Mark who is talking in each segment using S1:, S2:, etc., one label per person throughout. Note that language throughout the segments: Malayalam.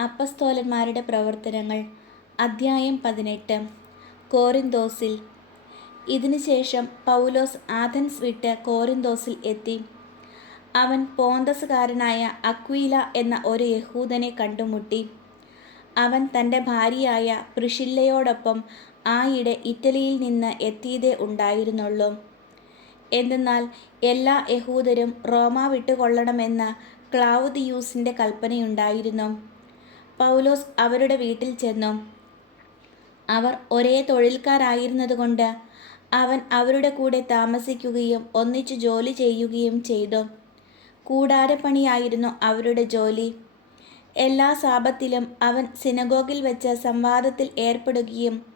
S1: അപ്പസ്തോലന്മാരുടെ പ്രവർത്തനങ്ങൾ. അദ്ധ്യായം പതിനെട്ട്. കോറിന്തോസിൽ ഇതിനുശേഷം പൗലോസ് ആഥൻസ് വിട്ട് കോറിന്തോസിൽ എത്തി. അവൻ പോന്തസുകാരനായ അക്വീല എന്ന ഒരു യഹൂദനെ കണ്ടുമുട്ടി. അവൻ തന്റെ ഭാര്യയായ പ്രിഷില്ലയോടൊപ്പം ആയിടെ ഇറ്റലിയിൽ നിന്ന് എത്തിയതേ ഉണ്ടായിരുന്നുള്ളൂ. എന്തെന്നാൽ എല്ലാ യഹൂദരും റോമ വിട്ടുകൊള്ളണമെന്ന ക്ലൗദിയൂസിന്റെ കൽപ്പനയുണ്ടായിരുന്നു. പൗലോസ് അവരുടെ വീട്ടിൽ ചെന്നു. അവർ ഒരേ തൊഴിൽക്കാരായിരുന്നതുകൊണ്ട് അവൻ അവരുടെ കൂടെ താമസിക്കുകയും ഒന്നിച്ചു ജോലി ചെയ്യുകയും ചെയ്തു. കൂടാരപ്പണിയായിരുന്നു അവരുടെ ജോലി. എല്ലാ സാപത്തിലും അവൻ സിനഗോഗിൽ വെച്ച സംവാദത്തിൽ ഏർപ്പെടുകയും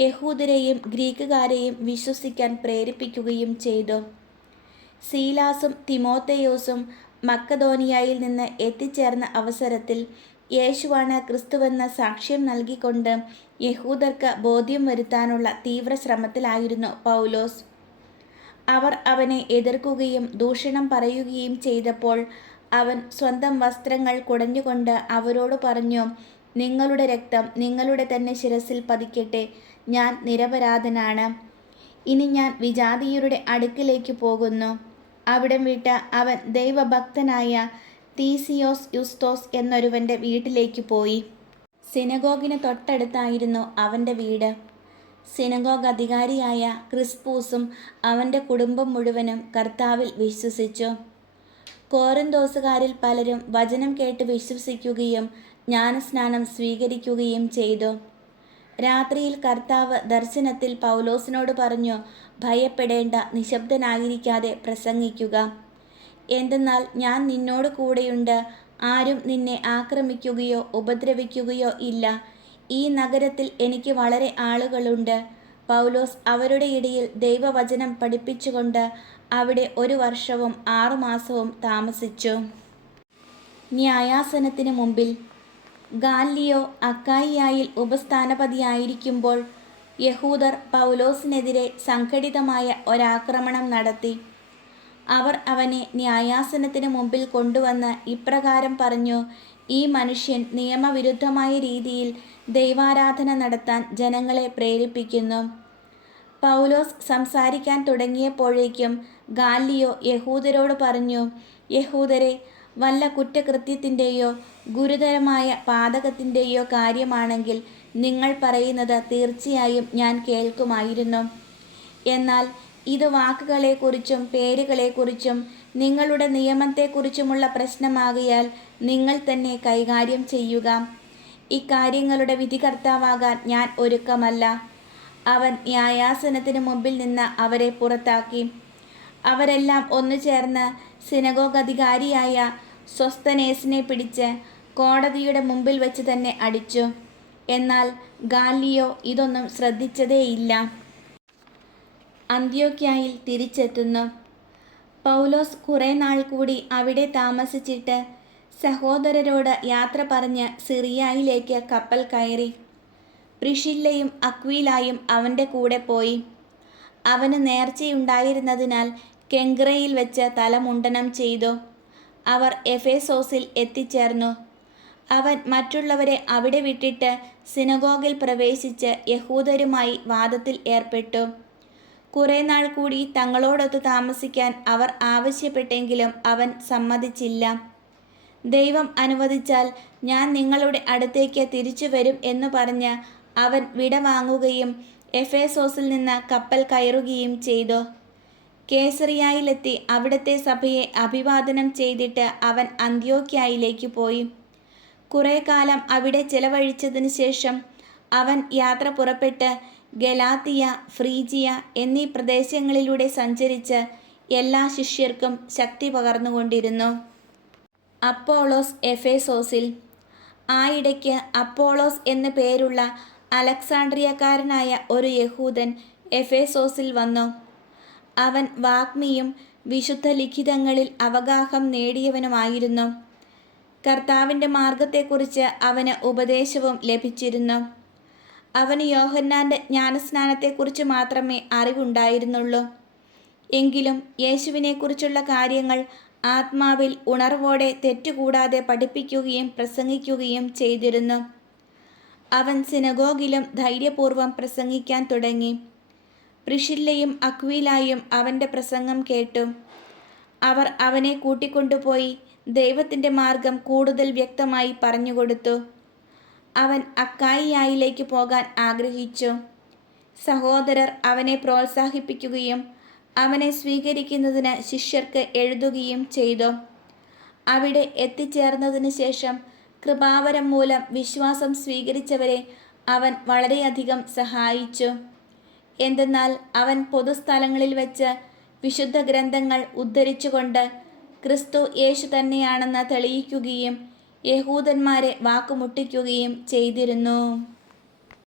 S1: യഹൂദരെയും ഗ്രീക്കുകാരെയും വിശ്വസിക്കാൻ പ്രേരിപ്പിക്കുകയും ചെയ്തു. സീലാസും തിമോത്തയോസും മക്കധോനിയായിൽ നിന്ന് എത്തിച്ചേർന്ന അവസരത്തിൽ യേശുവാണ് ക്രിസ്തുവെന്ന സാക്ഷ്യം നൽകിക്കൊണ്ട് യഹൂദർക്ക് ബോധ്യം വരുത്താനുള്ള തീവ്ര ശ്രമത്തിലായിരുന്നു പൗലോസ്. അവർ അവനെ എതിർക്കുകയും ദൂഷണം പറയുകയും ചെയ്തപ്പോൾ അവൻ സ്വന്തം വസ്ത്രങ്ങൾ കുടഞ്ഞുകൊണ്ട് അവരോട് പറഞ്ഞു നിങ്ങളുടെ രക്തം നിങ്ങളുടെ തന്നെ ശിരസിൽ പതിക്കട്ടെ ഞാൻ നിരപരാധനാണ്. ഇനി ഞാൻ വിജാതീയരുടെ അടുക്കിലേക്ക് പോകുന്നു. അവിടം വിട്ട അവൻ ദൈവഭക്തനായ തീസിയോസ് യുസ്തോസ് എന്നൊരുവന്റെ വീട്ടിലേക്ക് പോയി. സിനഗോഗിന് തൊട്ടടുത്തായിരുന്നു അവന്റെ വീട്. സിനഗോഗ് അധികാരിയായ ക്രിസ്പൂസും അവന്റെ കുടുംബം മുഴുവനും കർത്താവിൽ വിശ്വസിച്ചു. കോറിന്തോസുകാരിൽ പലരും വചനം കേട്ട് വിശ്വസിക്കുകയും ജ്ഞാനസ്നാനം സ്വീകരിക്കുകയും ചെയ്തു. രാത്രിയിൽ കർത്താവ് ദർശനത്തിൽ പൗലോസിനോട് പറഞ്ഞു ഭയപ്പെടേണ്ട നിശബ്ദനായിരിക്കാതെ പ്രസംഗിക്കുക. എന്തെന്നാൽ ഞാൻ നിന്നോട് കൂടെയുണ്ട്. ആരും നിന്നെ ആക്രമിക്കുകയോ ഉപദ്രവിക്കുകയോ ഇല്ല. ഈ നഗരത്തിൽ എനിക്ക് വളരെ ആളുകളുണ്ട്. പൗലോസ് അവരുടെ ഇടയിൽ ദൈവവചനം പഠിപ്പിച്ചുകൊണ്ട് അവിടെ ഒരു വർഷവും ആറുമാസവും താമസിച്ചു. ന്യായാസനത്തിന് മുമ്പിൽ ഗാലിയോ അക്കായിയായിൽ ഉപസ്ഥാനപതിയായിരിക്കുമ്പോൾ യഹൂദർ പൗലോസിനെതിരെ സംഘടിതമായ ഒരാക്രമണം നടത്തി. അവർ അവനെ ന്യായാസനത്തിന് മുമ്പിൽ കൊണ്ടുവന്ന് ഇപ്രകാരം പറഞ്ഞു ഈ മനുഷ്യൻ നിയമവിരുദ്ധമായ രീതിയിൽ ദൈവാരാധന നടത്താൻ ജനങ്ങളെ പ്രേരിപ്പിക്കുന്നു. പൗലോസ് സംസാരിക്കാൻ തുടങ്ങിയപ്പോഴേക്കും ഗാല്ലിയോ യഹൂദരോട് പറഞ്ഞു യഹൂദരെ വല്ല കുറ്റകൃത്യത്തിന്റെയോ ഗുരുതരമായ പാതകത്തിന്റെയോ കാര്യമാണെങ്കിൽ നിങ്ങൾ പറയുന്നത് തീർച്ചയായും ഞാൻ കേൾക്കുമായിരുന്നു. എന്നാൽ ഇത് വാക്കുകളെക്കുറിച്ചും പേരുകളെക്കുറിച്ചും നിങ്ങളുടെ നിയമത്തെക്കുറിച്ചുമുള്ള പ്രശ്നമാകിയാൽ നിങ്ങൾ തന്നെ കൈകാര്യം ചെയ്യുക. ഇക്കാര്യങ്ങളുടെ വിധികർത്താവാകാൻ ഞാൻ ഒരുക്കമല്ല. അവൻ ന്യായാസനത്തിന് മുമ്പിൽ നിന്ന് അവരെ പുറത്താക്കി. അവരെല്ലാം ഒന്നു ചേർന്ന് സിനഗോഗ് അധികാരിയായ സ്വസ്തനേസിനെ പിടിച്ച് കോടതിയുടെ മുമ്പിൽ വെച്ച് തന്നെ അടിച്ചു. എന്നാൽ ഗാലിയോ ഇതൊന്നും ശ്രദ്ധിച്ചതേയില്ല. അന്ത്യോക്യായിൽ തിരിച്ചെത്തുന്നു. പൗലോസ് കുറേ നാൾ കൂടി അവിടെ താമസിച്ചിട്ട് സഹോദരരോട് യാത്ര പറഞ്ഞ് സിറിയായിലേക്ക് കപ്പൽ കയറി. പ്രിഷില്ലയും അക്വീലായും അവന്റെ കൂടെ പോയി. അവന് നേർച്ചയുണ്ടായിരുന്നതിനാൽ കെങ്ക്രയിൽ വെച്ച് തലമുണ്ടനം ചെയ്തു. അവർ എഫേസോസിൽ എത്തിച്ചേർന്നു. അവൻ മറ്റുള്ളവരെ അവിടെ വിട്ടിട്ട് സിനഗോഗിൽ പ്രവേശിച്ച് യഹൂദരുമായി വാദത്തിൽ ഏർപ്പെട്ടു. കുറേ നാൾ കൂടി തങ്ങളോടൊത്ത് താമസിക്കാൻ അവർ ആവശ്യപ്പെട്ടെങ്കിലും അവൻ സമ്മതിച്ചില്ല. ദൈവം അനുവദിച്ചാൽ ഞാൻ നിങ്ങളുടെ അടുത്തേക്ക് തിരിച്ചു വരും എന്ന് പറഞ്ഞ് അവൻ വിട വാങ്ങുകയും എഫേസോസിൽ നിന്ന് കപ്പൽ കയറുകയും ചെയ്തു. കേസറിയായിലെത്തി അവിടുത്തെ സഭയെ അഭിവാദനം ചെയ്തിട്ട് അവൻ അന്ത്യോക്യായിലേക്ക് പോയി. കുറേ കാലം അവിടെ ചെലവഴിച്ചതിന് ശേഷം അവൻ യാത്ര പുറപ്പെട്ട് ഗലാത്തിയ ഫ്രീജിയ എന്നീ പ്രദേശങ്ങളിലൂടെ സഞ്ചരിച്ച് എല്ലാ ശിഷ്യർക്കും ശക്തി പകർന്നുകൊണ്ടിരുന്നു. അപ്പോളോസ് എഫേസോസിൽ. ആയിടയ്ക്ക് അപ്പോളോസ് എന്ന പേരുള്ള അലക്സാണ്ട്രിയക്കാരനായ ഒരു യഹൂദൻ എഫേസോസിൽ വന്നു. അവൻ വാഗ്മിയും വിശുദ്ധ ലിഖിതങ്ങളിൽ അവഗാഹം നേടിയവനുമായിരുന്നു. കർത്താവിന്റെ മാർഗത്തെക്കുറിച്ച് അവന് ഉപദേശവും ലഭിച്ചിരുന്നു. അവന് യോഹന്നാന്റെ ജ്ഞാനസ്നാനത്തെക്കുറിച്ച് മാത്രമേ അറിവുണ്ടായിരുന്നുള്ളൂ. എങ്കിലും യേശുവിനെക്കുറിച്ചുള്ള കാര്യങ്ങൾ ആത്മാവിൽ ഉണർവോടെ തെറ്റുകൂടാതെ പഠിപ്പിക്കുകയും പ്രസംഗിക്കുകയും ചെയ്തിരുന്നു. അവൻ സിനഗോഗിലും ധൈര്യപൂർവം പ്രസംഗിക്കാൻ തുടങ്ങി. പ്രിഷില്ലയും അക്വീലായും അവന്റെ പ്രസംഗം കേട്ടു. അവർ അവനെ കൂട്ടിക്കൊണ്ടുപോയി ദൈവത്തിന്റെ മാർഗം കൂടുതൽ വ്യക്തമായി പറഞ്ഞുകൊടുത്തു. അവൻ അക്കായിയായിലേക്ക് പോകാൻ ആഗ്രഹിച്ചു. സഹോദരർ അവനെ പ്രോത്സാഹിപ്പിക്കുകയും അവനെ സ്വീകരിക്കുന്നതിന് ശിഷ്യർക്ക് എഴുതുകയും ചെയ്തു. അവിടെ എത്തിച്ചേർന്നതിന് ശേഷം കൃപാവരം മൂലം വിശ്വാസം സ്വീകരിച്ചവരെ അവൻ വളരെയധികം സഹായിച്ചു. എന്തെന്നാൽ അവൻ പൊതുസ്ഥലങ്ങളിൽ വെച്ച് വിശുദ്ധ ഗ്രന്ഥങ്ങൾ ഉദ്ധരിച്ചുകൊണ്ട് ക്രിസ്തു യേശു തന്നെയാണെന്ന് തെളിയിക്കുകയും യഹൂദന്മാരെ വാക്കുമുട്ടിക്കുകയും ചെയ്തിരുന്നു.